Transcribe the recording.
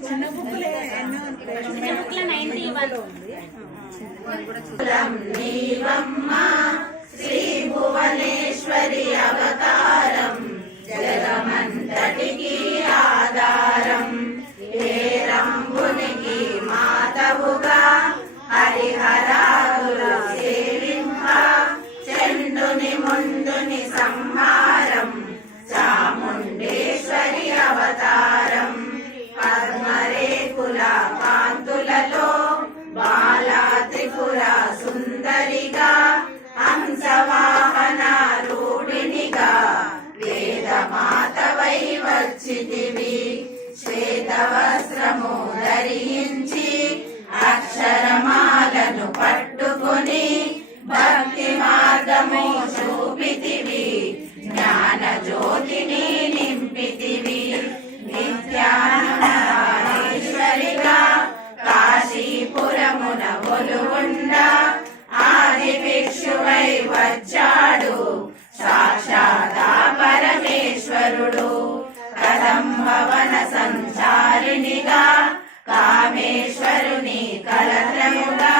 చిన్న బుక్లే ఎన్నో 91 ఉంది. శ్రీ భువనేశ్వరి అవతారం జగమంతటికి ఆధారం హేరంబునికి మాతవుగా హరిహరాదులు సేవింప చండుని ముందుని సంహారం చాముండేశ్వరి అవతారం పద్మరేకుల కాంతులలో బాలా త్రిపుర సుందరిగా హంసవాహన రూఢినిగా వేదమాతవై వచ్చితివి శ్వేత వస్త్రము ధరించి అక్షరమాలను పట్టుకొని భక్తి మార్గము చూపితివి జ్ఞాన జ్యోతిని నింపితివి నిత్యానందీశ్వరిగా కాశీపురమున ఒలుగుండ ఆది భిక్షువై వచ్చాడు సాక్షాదా పరమేశ్వరుడు కదంబవన సంచారిణిగా కామేశ్వరుని కలత్రముగా